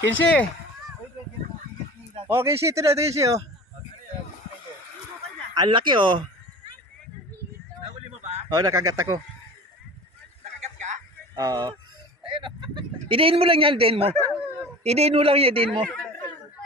15. Oh, 15 ito na, 15 oh. Ang laki oh. Nahuli mo ba? Oh, nakagat ako. Nakagat ka? Oo. Idiin mo lang yan, idiin mo. Idiin mo lang yan, idiin mo.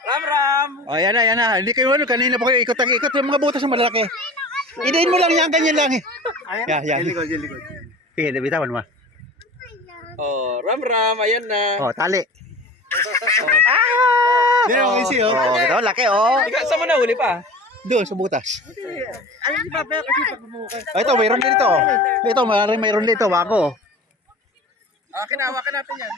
Ram Ram! Oh, yan na, yan na. Hindi kayo ano, kanina pa kayo ikot ang ikot yung mga butas ng malalaki. Idiin mo lang yan, ganyan lang eh. Yan, yan. Jilikod. Sige, bitawan mo. Oh, Ram Ram, ayan na. Oh, tali. Hindi na ako isi, oh. Oh, ito, laki oh. Ikaw, saan mo nahuli pa? Doon sa butas. Alam si Papa kasi pag bumukay. Oh, ito, mayroon dito. Ito, mayroon dito, wako. Kinahawakan natin yan.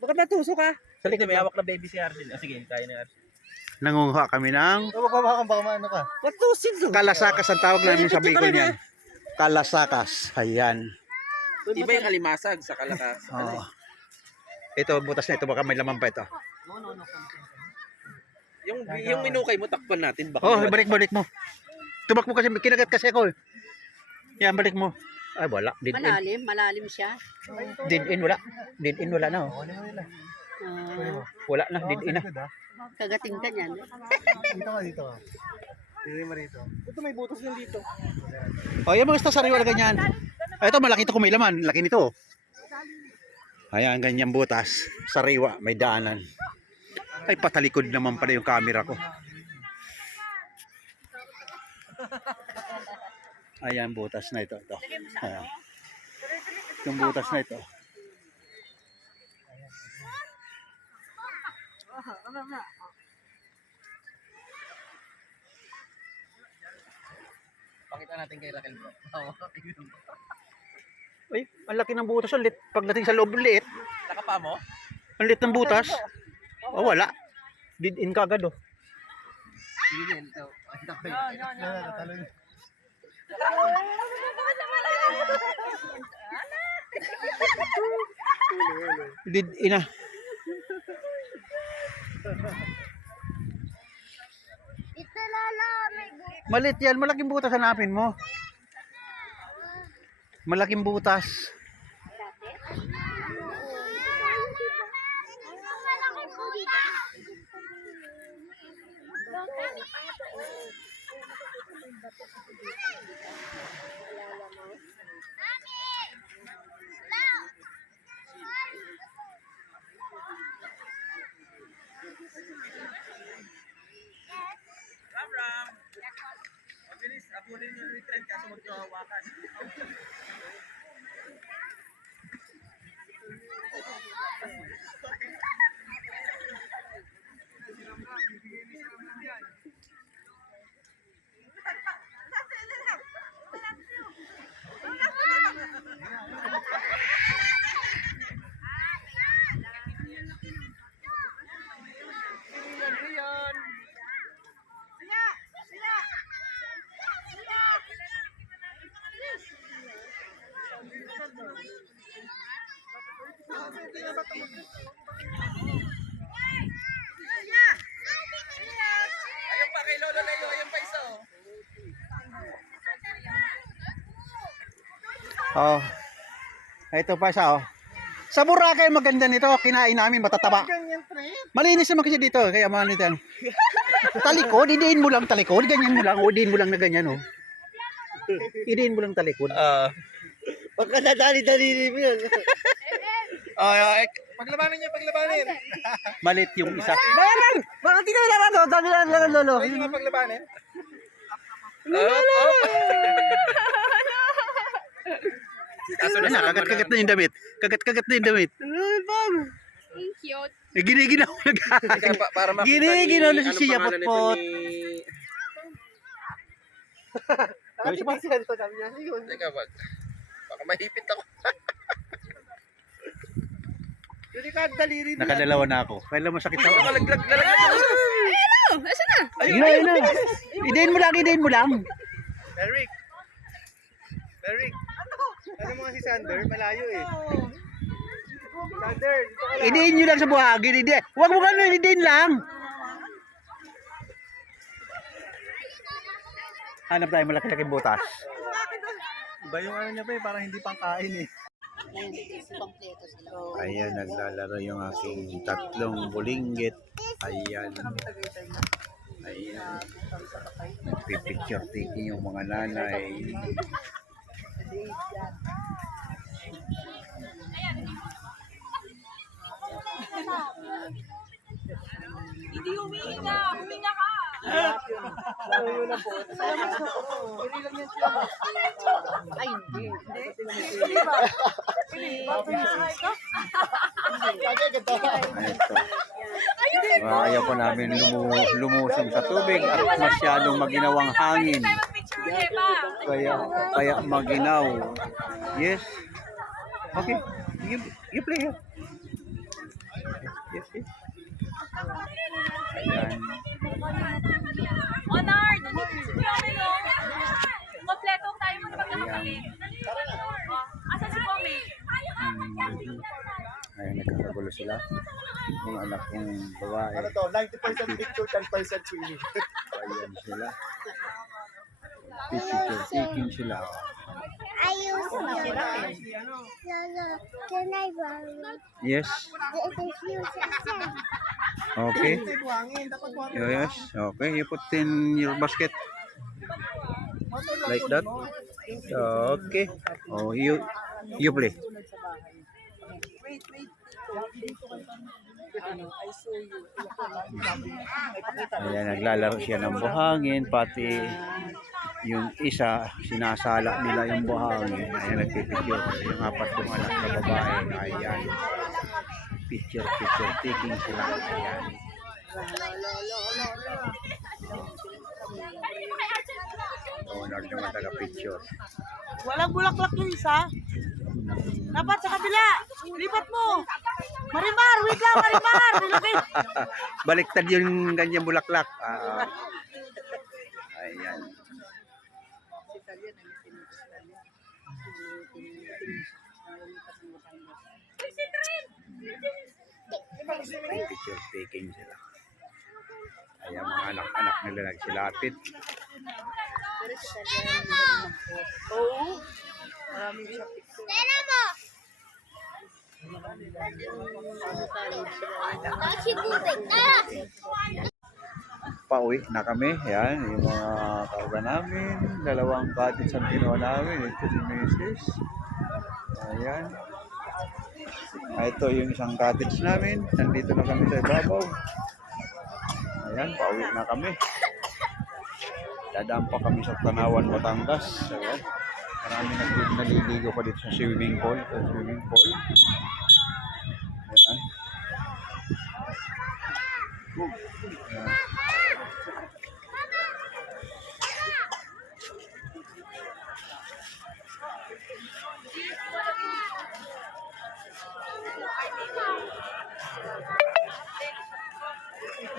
Baka natusok ka. Sa likod May hawak na baby si Arden. Sige, kaya na Arden. Nangunguha kami ng Baka maano ka. Matusin to. kalasakas ang tawag namin sa Bicol niyan. Kalasakas. Ayan. Iba yung alimasag sa kalakas. Oh. Ito, butas na ito. Baka may laman pa ito. Yung minukay mo, takpan natin. Baka Oh, balik mo. Tubak mo kasi, kinagat kasi ako. Yan, balik mo. Ay, wala. Dead end. Malalim siya. Dead end, wala. Dead end, wala na. Oh. Wala na, dead end na. Kagating ka niyan. Dito ka. Dili mo rito. Ito may butas din dito. Oh, yung mga sariwa na ganyan. Ay, ito, malaki ito kung may laman. Laki nito. Ayan, ganyan butas. Sariwa, may daanan. Ay, patalikod naman pala yung camera ko. Ayan, butas na ito. Ayan. Yung butas na ito. Pakita natin kay Raquel bro. Ay, ang laki ng butas. Ang lit. Pagdating sa loob, liit. Nakapa mo? Ang lit ng butas. Oh, wala. Dead in kagad oh. Hindi din. Ito. Dead in na. Ito lala, may Malit yan. Malaking butas hanapin mo. Malaking butas. Ram Ram! Mabilis, apunin yung retrend kaso magkahawakan. Ayun pa kay Lolo Leo, ayun pa isa oh. Oh. Ito pa siya oh. Sa Boracay maganda nito, kinain namin matataba. Malinis naman kasi dito, kaya manito yan. Talikod, idiin mo lang talikod, ganyan mo lang, o idiin mo lang na ganyan oh. Idiin mo lang talikod. Pagka nadali-dali mo yan. Paglabanan niya, paglabanin. Malit yung isa. Bayaran! Bakit hindi na naman to? Dami lang lolo. Pwede nga paglabanin. Kaso Ano, kagat-kagat na yung damit. Kagat-kagat na yung damit. Ang cute. Eh, giniginaw na gagawin. Para makita Giniginaw na si anong Siya pangalan nito Potpot. Teka, baka mahipit ako. Delikado daliri niya. Nakadalawa na ako. Kailan masakit ako. Nakalaglag. Oh, asa na? Ayun na. Idiin mo lang, idiin mo lang. Eric. Ano mga si Sander? Malayo eh. Sander, dito ka lang. Idiin nyo lang sa buhagin. Huwag mo gano'n, idiin lang. Hanap tayo malaki-laking butas. Iba yung ano niya pa eh, parang hindi pang kain eh. Kompleto sila. Ayan, naglalaro yung aking tatlong bulinggit. Ayan. Ayan. Nagpipicture taking yung mga nanay. Hindi huminga. Huminga ka. Ay, hindi. Ito. Ayaw po namin lumusong sa tubig at masyadong maginawang hangin. Picture ulit pa. Kaya maginaw. Yes. Okay. You play here. Yes, yes. Ayan. Honor, dito si Pome, no? Kompleto tayo mo pag nakabalik. Asa si Pome? Ayan, nagkakagulo sila. Yung anak kong babae. Ano to? 90% picture, 10% swimming. Ayan sila. Picture taking sila. Ayos yun. Lolo, can I borrow Yes. the future? Okay. Yes. Okay. You put in your basket. Like that. Okay. Oh, you play. Ayan, naglalaro siya ng buhangin, pati yung isa, sinasala nila yung buhangin. Ayan, nagpipicture. Yung apat yung anak na babae. Ayan. Picture taking sila. Ayan. Owner naman taga-picture. Walang bulaklak yung isa. Dapat sa kabila. Lipat mo. Marimar, wait lang, Marimar. Nilagay. Baliktad yung ganyang bulaklak. Ayan. Picture taking sila. Ayan, mga anak-anak nila nagsilapit. Oo. Maraming siya picture. Tera mo! Kasi tubig, tara! Pauwi na kami. Ayan, yung mga kauga namin. Dalawang cottage ang kinuha namin. Ito si Mrs. Ayan. Ito yung isang cottage namin. Nandito na kami sa ibabaw. Ayan, pauwi na kami. Dadaan pa kami sa Tanawan, Batangas. Ayan. Marami naliligo pa dito sa swimming pool. Ayan. Ayan.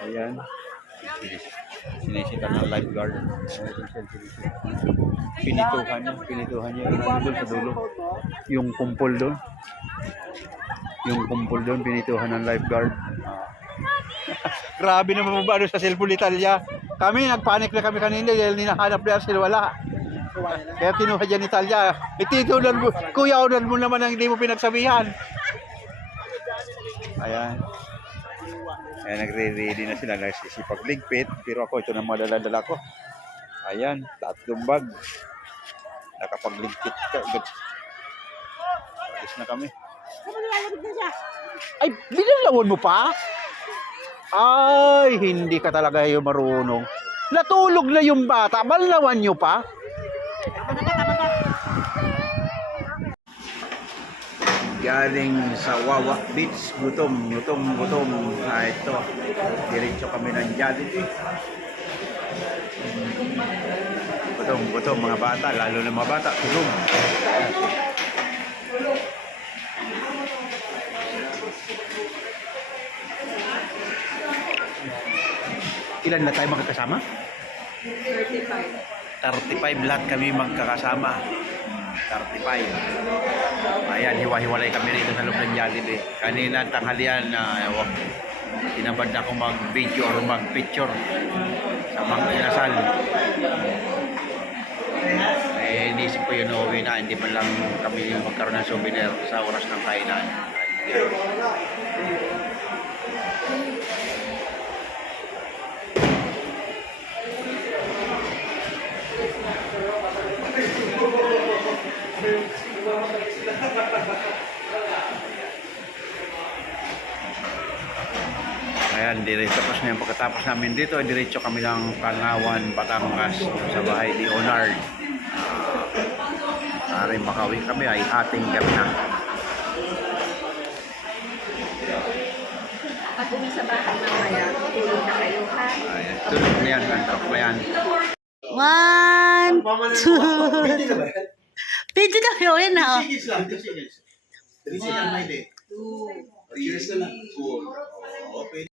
Ayan. Sinisita ng lifeguard. Pinituhan niya yung doon sa dulo. Yung kumpol doon. Pinituhan ng lifeguard. Grabe naman ba sa cellphone ni Talia. Kami, nagpanik na kami kanina dahil hinahanap na sila wala. Kaya kinuha dyan ni Talia. Ititulan mo, kuya, unan mo naman ang hindi mo pinagsabihan. Ayan. Ayan, nagre-ready na sila. Nagsisipagligpit. Pero ako, ito na madala-dala ko. Ayan, 3 bag. Nakapagligpit ka. Alis na kami. Ay, binalawan mo pa? Ay, hindi ka talaga yung marunong. Natulog na yung bata. Balawan nyo pa? Galing sa Wawa Beach, gutom. Ito, diretso kami ng Jollibee. Gutom mga bata, lalo na mga bata, tulog. Ilan na tayo magkakasama? 35 lahat kami magkakasama. 35. Ayan, hiwa-hiwalay kami rito sa loob ng Jollibee. Kanina tanghalian na tinabad na akong mag-video or mag-picture sa mga kinasal. Eh, inisip ko yun, uuwi na, hindi man lang kami magkaroon ng souvenir sa oras ng kainan. Ayan, diretso tapos na yung pagkatapos namin dito, diretso kami ng Pangawan, Batangas, sa bahay ni Onard. Para makawin kami ay ating gabi na. Pag uwi sa bahay mamaya, tulog na kayo, ha? Ayan, tulog na yan, kantok na yan. 1, 2. Video na yun na. Sigis lang, sigis. Sigis lang, may day. 2, 3, 4.